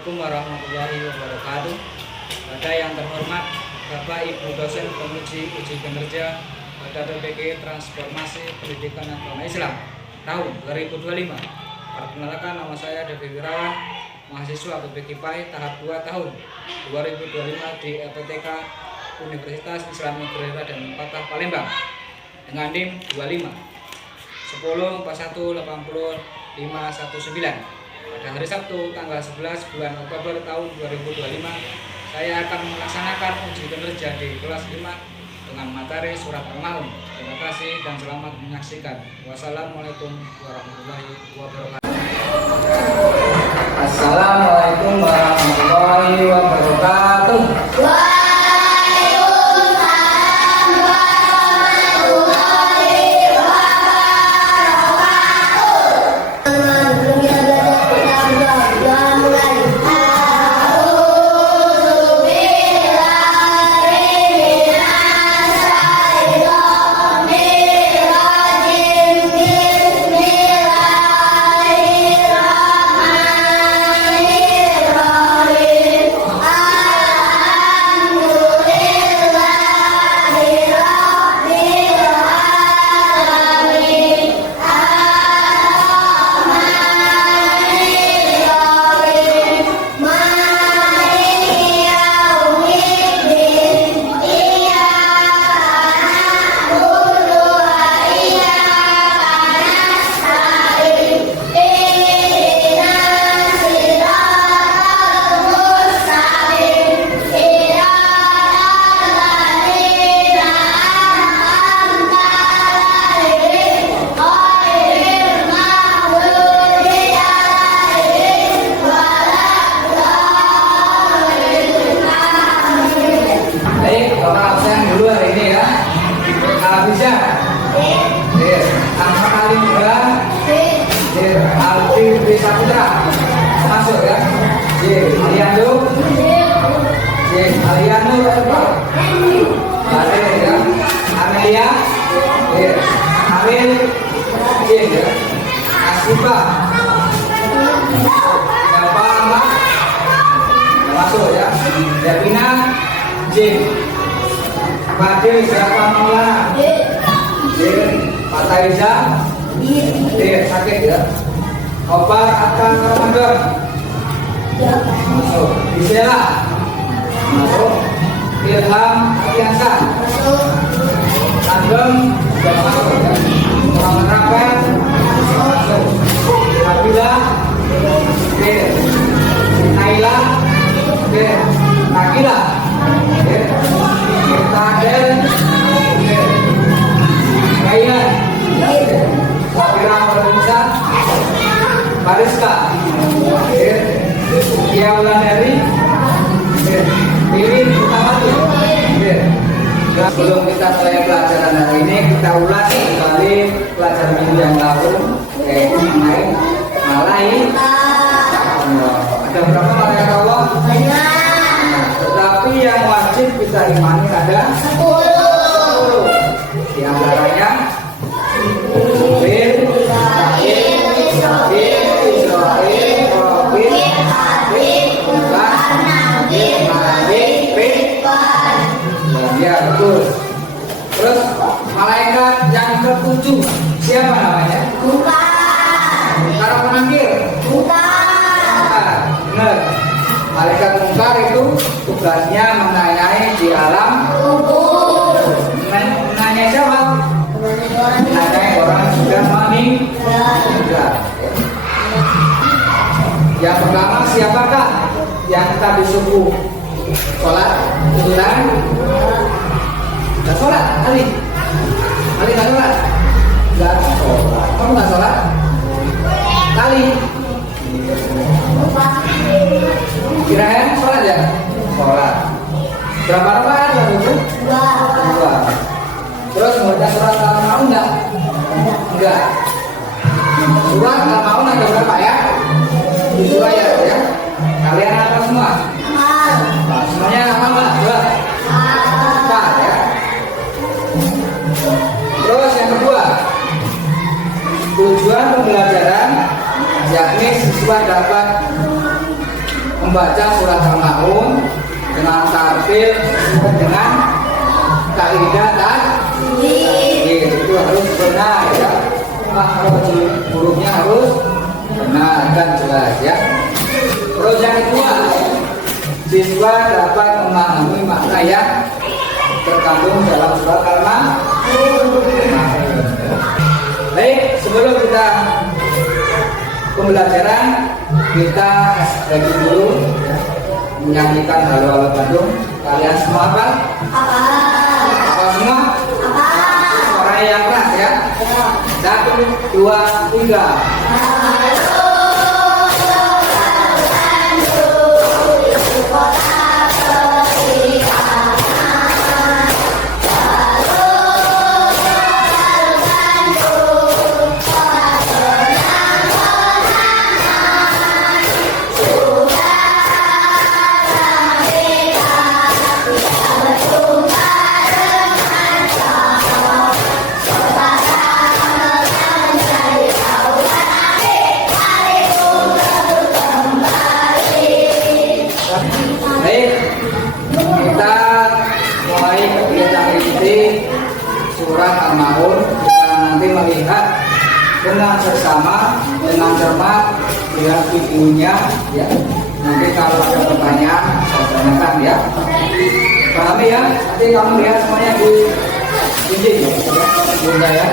Assalamualaikum warahmatullahi wabarakatuh. Pada yang terhormat Bapak Ibu dosen penguji uji kinerja pada TPK Transformasi Pendidikan Agama Islam tahun 2025. Perkenalkan, nama saya Devi Wirawan, mahasiswa PPK PAI tahap 2 tahun 2025 di LPTK Universitas Islam Negeri dan Fatah Palembang dengan NIM 25 10 41 80 519. Pada hari Sabtu tanggal 11 bulan Oktober tahun 2025, saya akan melaksanakan uji kinerja di kelas 5 dengan materi surat Al-Maun. Terima kasih dan selamat menyaksikan. Wassalamualaikum warahmatullahi wabarakatuh. Assalamualaikum warahmatullahi wabarakatuh. Masuk ya. Aliando. Aliando apa? Ada ya. Amelia. Amel. Ya. Asifa. Apa? Masuk ya. Davina. Fadil siapa Maulana? Fataiza. Sakit ya. Obar akan Ramadan. Masuk. Bismillah. Masuk. Ilham Atiansa. Masuk. Agem sudah masuk ya. Muhammad Rafael. Masuk. Nabila. Naila. Nakila. Tadel. Kailan. Wafira Marusa. Mariska. Dia Wulandari. Ini Utamati. Sebelum kita mulai pelajaran hari ini, kita ulas kembali pelajaran minggu yang lalu, yaitu mengenai malai. Ada berapa malai Allah? Banyak. Tetapi yang wajib kita imani ada 10. Di antaranya ya betul. Terus malaikat yang ketujuh siapa namanya? Mungkar apa nakir? Mungkar. Benar. Malaikat mungkar itu tugasnya menanyai di alam kubur. Menanyai siapa? Menanyai orang yang sudah meninggal. Yang pertama siapakah yang tadi subuh sholat? Kebetulan nggak sholat, Ali nggak sholat, kamu nggak sholat, kali kirain sholat ya, sholat berapa rakaat waktu itu? 2. Terus membaca surat Al-Maun enggak? Surat Al-Maun ada berapa ya? 7 ayat ya. Kalian apa semua? Nah, semuanya apa enggak? 4 ya. Terus yang kedua, tujuan pembelajaran yakni siswa dapat membaca surat Al-Maun dengan tartil dengan kaidah tajwid itu harus benar ya. Makhraj hurufnya harus benar dan jelas ya. Terus yang kedua, siswa dapat memahami makna yang terkandung dalam surat Al-Maun. Baik, sebelum kita pembelajaran, kita lagi dulu menyanyikan Halo Halo Bandung. Kalian semua apa? Apa semua? Suara yang keras ya. 1, 2, 3. Surat Al-Maun kita nanti melihat dengan seksama, dengan cermat, lihat videonya ya. Nanti kalau ada pertanyaan saya tanyakan ya. Pahami ya? Nanti kamu lihat semuanya di sini ya.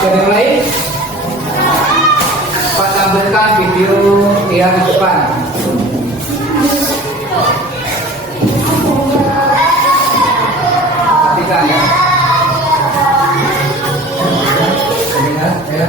Sudah mulai? Pak tampilkan video yang depan. Ya.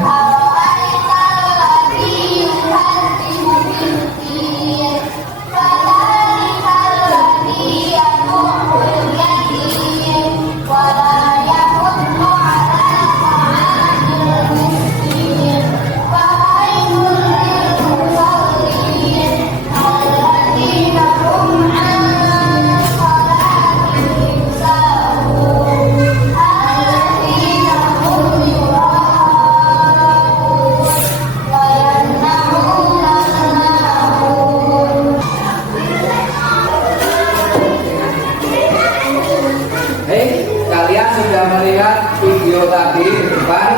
Video tadi di depan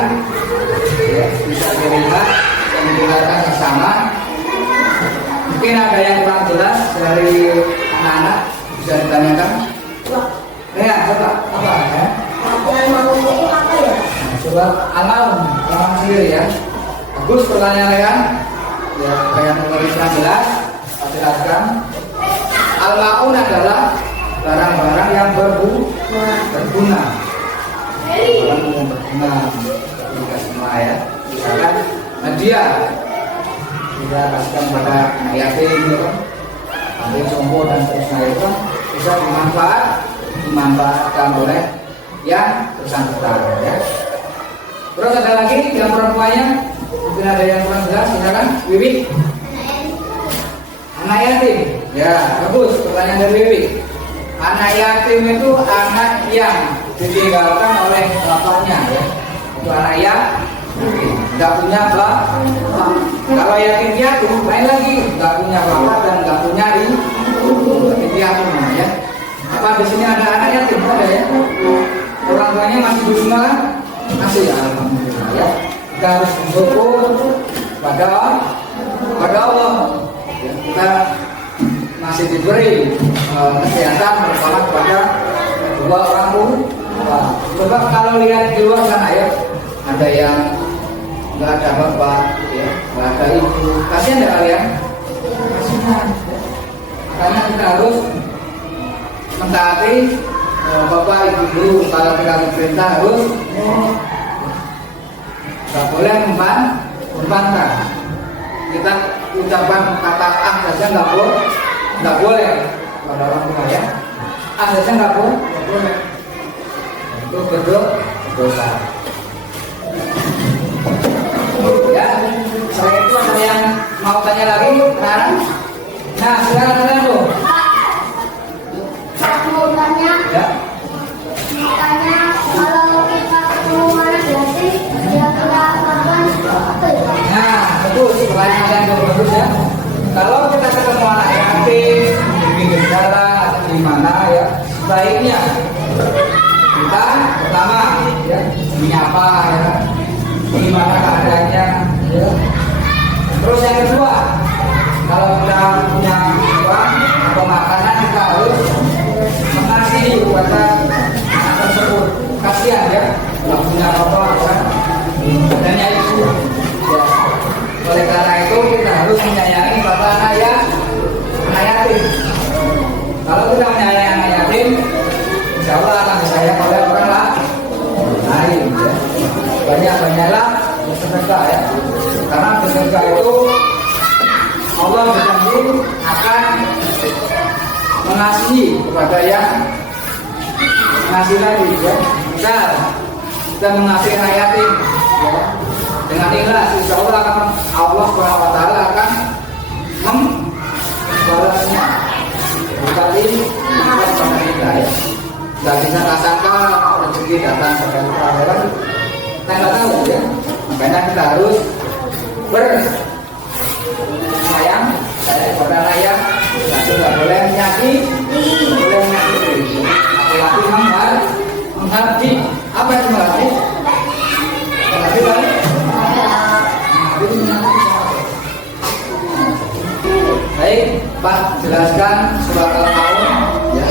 ya, bisa dilihat dan didengarkan bersama. Mungkin ada yang kurang jelas dari anak-anak, bisa ditanyakan. Ya, coba apa ya? Coba Al-Maun, Al-Maun sendiri ya. Bagus pertanyaan ya. Ya, kayak nomor 19, saya jelaskan. Al-Maun adalah barang-barang yang berguna. Orang berguna juga semua ya. Misalkan hadiah kita kasihkan pada anak yatim gitu kan, nanti jompo dan seterusnya itu kan bisa dimanfaatkan oleh yang bersangkutan ya. Terus ada lagi yang perempuannya, mungkin ada yang kurang jelas, silakan Wiwi. Anak yatim ya, bagus pertanyaan dari Wiwi. Anak yatim itu anak yang ditinggalkan oleh bapaknya ya. Itu anak yang nggak punya bapak. Kalau yatim piatu lain lagi, nggak punya bapak dan nggak punya ibu. Yatim piatu namanya. Apa di sini ada anak yatim? Ada ya. Orang tuanya masih di rumah kan? Masih ya, alhamdulillah ya. Kita harus bersyukur pada Allah. Ya, kita masih diberi kesehatan bersama kepada kedua orang tua. Coba kalau lihat di luar sana ya, ada yang nggak ada bapak, ya, nggak ada ibu, kasihan nggak kalian? Kasihan. Karena kita harus mentaati bapak ibu dulu. Kalau kita perintah harus nggak boleh membantah. Kita ucapan kata saja nggak boleh pada orang tua ya. Saja nggak boleh. Itu berdosa. Ya, selain itu ada yang mau tanya lagi? Nah, silakan tanya Bu. Mau tanya? Ya. Mau tanya kalau kita ketemu anak yatim, kira-kira kapan? Nah, bagus. Pertanyaan yang bagus ya. Kalau kita ketemu anak yatim di pinggir jalan atau di mana ya, sebaiknya kita pertama ya menyapa ya, gimana keadaannya ya. Terus yang kedua, kalau kita punya uang atau makanan kita harus mengasihi kepada anak tersebut. Kasihan ya, nggak punya apa-apa kan, adanya itu ya. Oleh karena itu kita harus menyayangi pada anak yatim. Kalau kita menyayangi anak yatim, insya Allah akan disayang oleh orang lain ya. Banyak-banyaklah bersedekah ya, karena bersedekah itu Allah berjanji akan mengasihi kepada yang mengasihi lagi ya. Misal kita mengasihi anak yatim ya, dengan ikhlas, insya Allah SWT akan membalasnya berkali lipat pada kita ya. Tidak bisa sangka rezeki datang pada kita ya kan? Kita nggak tahu ya. Makanya kita harus bersayang kepada rakyat. Tidak boleh menyakiti, boleh menyakiti. Laki-laki menghargai. Apa yang menghargai? Menghargai apa? Baik, Pak, jelaskan surat Al-Maun ya.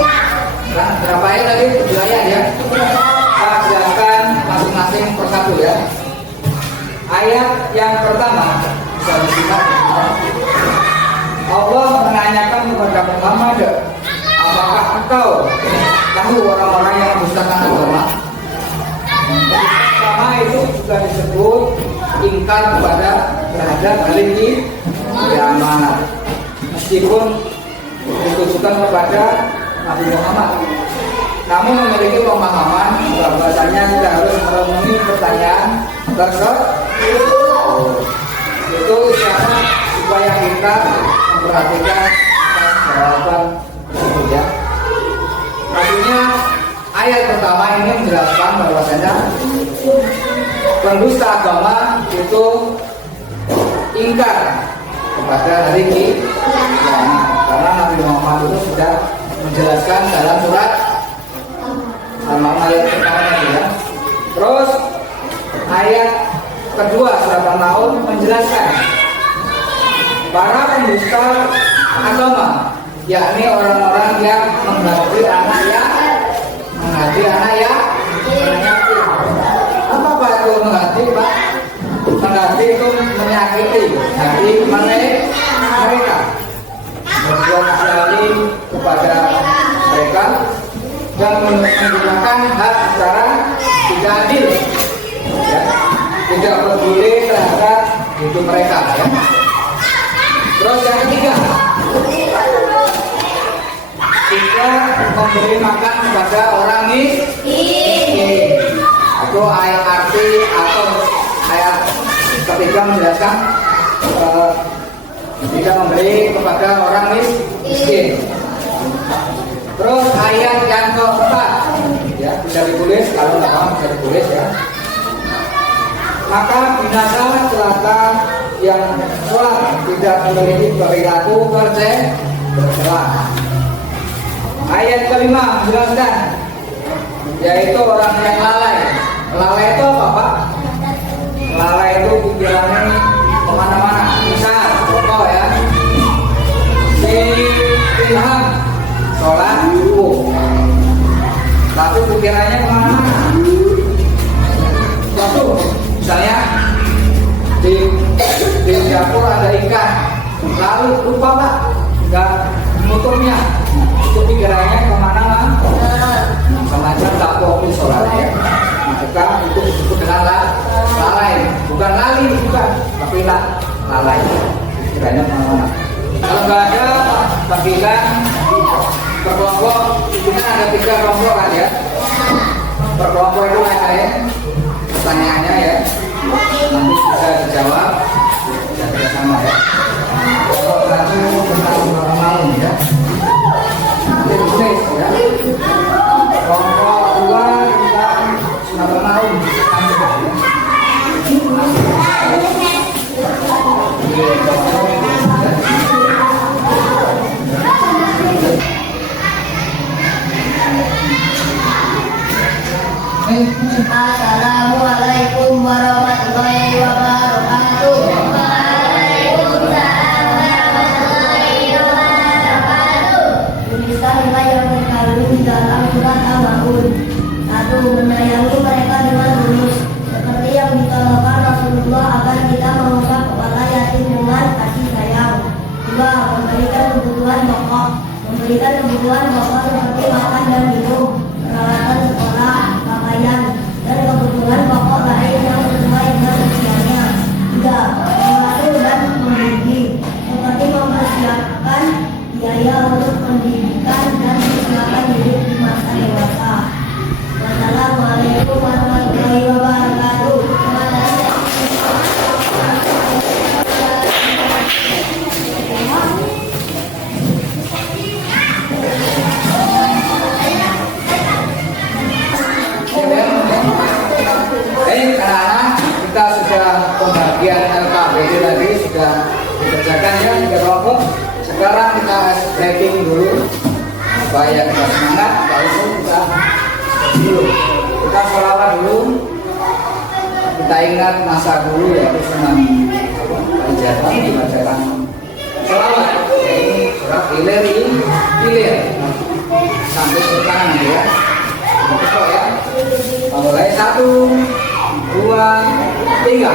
Nah, berapa ayat tadi? 7 ayat ya. Pak, jelaskan masing-masing persatu ya. Ayat yang pertama bisa dilihat. Allah menanyakan kepada Muhammad, apakah engkau tahu orang-orang yang mendustakan agama? Pertama itu juga disebut ingkar kepada terhadap hari kiamat. Meskipun ditujukan kepada Nabi Muhammad, namun memiliki pemahaman bahwasanya kita harus memenuhi pertanyaan tersebut. Itu isyarat supaya kita memperhatikan jawaban tersebut ya. Maksudnya ayat pertama ini menjelaskan bahwasanya pendusta agama itu ingkar kepada hari kiamat, karena Nabi Muhammad itu sudah menjelaskan dalam surat Al-Maun ayat pertama ya. Terus ayat kedua surat Al-Maun menjelaskan para pendusta agama, yakni orang-orang yang menghargai anak yatim. Apa itu menghargai, Pak? Menghargai itu menyakiti hati mereka, berbuat zalim kepada mereka dan menggunakan hak secara tidak adil ya, tidak peduli terhadap hidup mereka ya. Terus yang ketiga, kita memberi makan kepada orang miskin. Itu ayat arti atau ayat ketiga menjelaskan kita memberi kepada orang miskin. Terus ayat yang keempat ya, bisa ditulis, kalau nggak paham bisa ditulis ya. Maka binasa celaka yang sholat tidak memiliki perilaku tercela. Ayat kelima menjelaskan yaitu orang yang lalai. Lalai itu apa, Pak? Lalai itu pikirannya kemana-mana. Misal, contoh ya, si Ilham sholat subuh, tapi pikirannya kemana-mana. Contoh, misalnya di dapur ada ikan, lalu lupa Pak, nggak menutupnya, itu pikirannya kemana-mana. Sama aja tak fokus sholatnya, maka itu disebut dengan lalai. Bukan lali, bukan, tapi lalai. Pikirannya kemana-mana. Kalau nggak ada bagikan berkelompok, itu kan ada 3 kelompok kan ya. Berkelompok itu kayak pertanyaannya ya, nanti bisa dijawab dan sama ya. Kalau satu tentang orang malam ya, nanti tulis ya. Kelompok 2 tentang sunat malam. memberikan kebutuhan pokok seperti makan dan minum, peralatan sekolah, pakaian, dan kebutuhan pokok lain yang sesuai dengan usianya. 3. Mengasuh dan mendidik, seperti mempersiapkan biaya untuk pendidikan dan kesiapan hidup di masa dewasa. Wassalamualaikum warahmatullahi wabarakatuh. Anak-anak, kita sudah pembagian LKPD tadi sudah dikerjakan ya, tiga kelompok. Sekarang kita breaking dulu supaya kita semangat. Lalu kita sholawat dulu. Kita ingat masa dulu ya, senang pelajaran dibacakan sholawat. Ini surat ilir sampai sekarang ya. Kok ya? Mulai 1, 2, 3.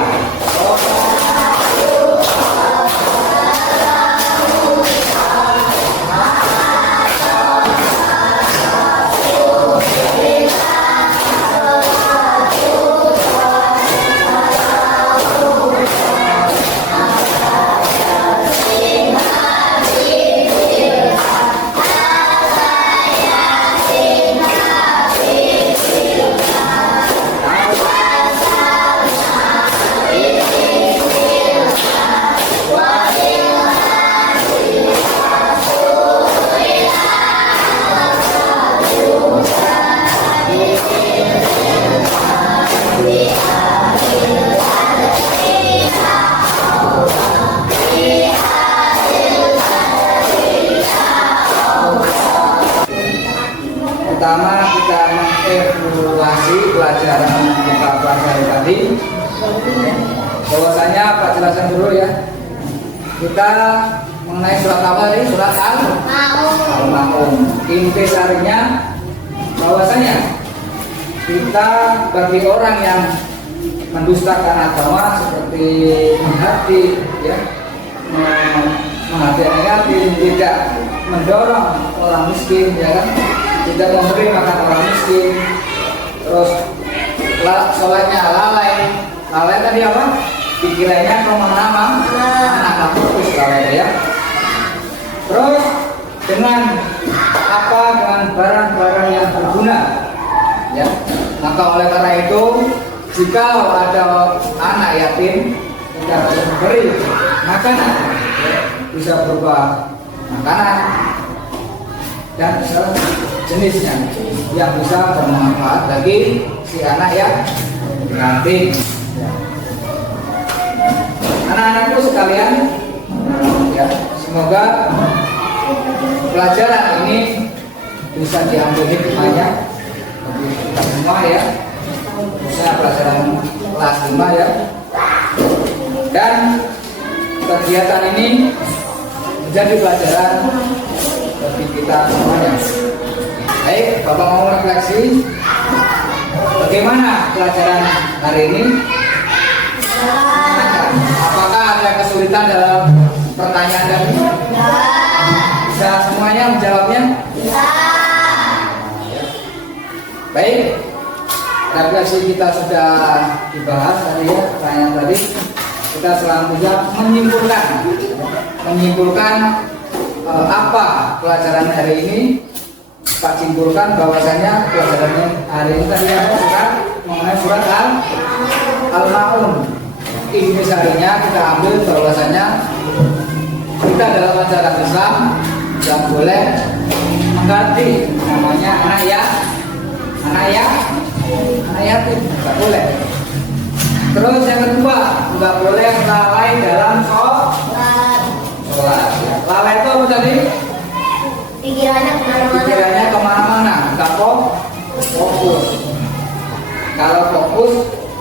Pertama kita mengevaluasi pelajaran kita pelajari tadi. Bahwasanya Pak jelasan dulu ya. Kita mengenai surat apa tadi? Surat Al-Maun. Intisarinya bahwasanya kita bagi orang yang mendustakan agama seperti menghati ya, menghati negatif, tidak mendorong orang miskin ya kan, tidak memberi makan orang miskin, terus sholatnya lalai tadi apa? Pikirannya kemana-mana, fokus lalai ya. Terus dengan barang-barang yang berguna ya, maka oleh karena itu jika ada anak yatim kita harus memberi makanan ya, bisa berupa makanan dan jenisnya yang bisa bermanfaat bagi si anak yang nanti ya. Anak-anakku sekalian ya, semoga pelajaran ini bisa diambil hikmahnya bagi kita semua ya, khususnya pelajaran kelas 5 ya, dan kegiatan ini menjadi pelajaran bagi kita semuanya. Baik, Bapak mau refleksi bagaimana pelajaran hari ini? Apakah ada kesulitan dalam pertanyaan tadi? Bisa semuanya menjawabnya? Baik, refleksi kita sudah dibahas tadi ya, pertanyaan tadi. Kita selanjutnya menyimpulkan apa pelajaran hari ini. Pak simpulkan bahwasanya pelajaran hari ini tadi apa? Mengenai surat Al-Maun. Intisarinya kita ambil bahwasanya kita dalam masyarakat Islam tidak boleh mengganti namanya anak yatim, tidak boleh. Terus yang kedua, nggak boleh lalai dalam sholat. Lalai itu apa tadi? Pikirannya kemana-mana, nggak fokus. Kalau fokus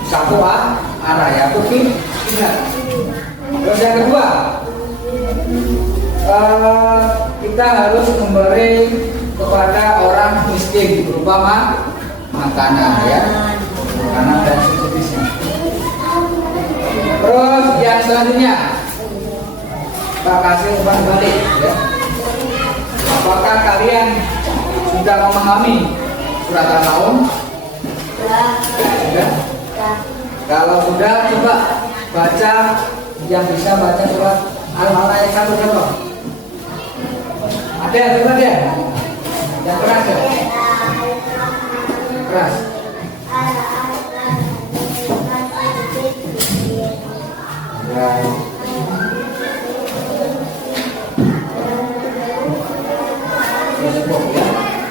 satu arah ya, ingat. Terus yang kedua, kita harus memberi kepada orang miskin berupa makanan ya, makanan dan sejenisnya. Terus yang selanjutnya, Pak kasih umpan balik ya. Apakah kalian sudah memahami surat An-Naum? Sudah. Sudah? Kalau sudah, coba baca, yang bisa baca surat Al-Malaikah berapa? Ada, coba deh. Yang keras ya? Keras. Ya.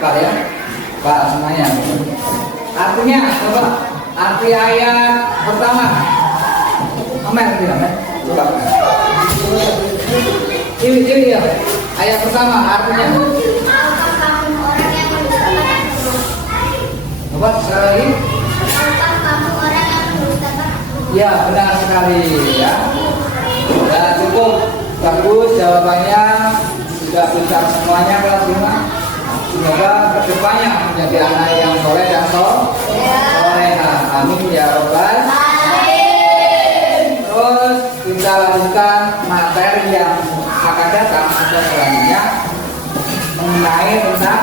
Pak ya, Pak semuanya. Artinya, coba arti ayat pertama. Amin, tidak amin. Coba. Ciri-ciri ya. Ayat pertama artinya. Coba sekali. Ya, benar sekali ya. Sudah cukup bagus jawabannya, sudah pintar semuanya kelas 5. Semoga kedepannya menjadi anak yang soleh dan solehah. Amin ya robbal. Terus kita lanjutkan materi yang akan datang ada selanjutnya mengenai tentang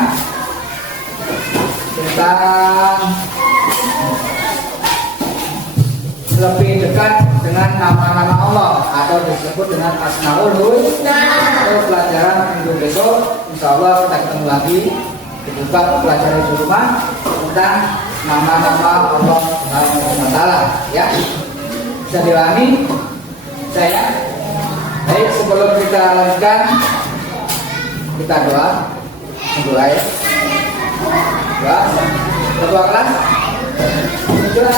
lebih dekat dengan nama-nama Allah atau disebut dengan Asmaul Husna. Itu pelajaran minggu besok. Insya Allah kita ketemu lagi dibuka pelajaran di rumah tentang nama-nama Allah Subhanahu wa Ta'ala. Ya, bisa diulangi saya. Baik, sebelum kita lanjutkan kita doa. Doa ya. Doa kelas. Doa,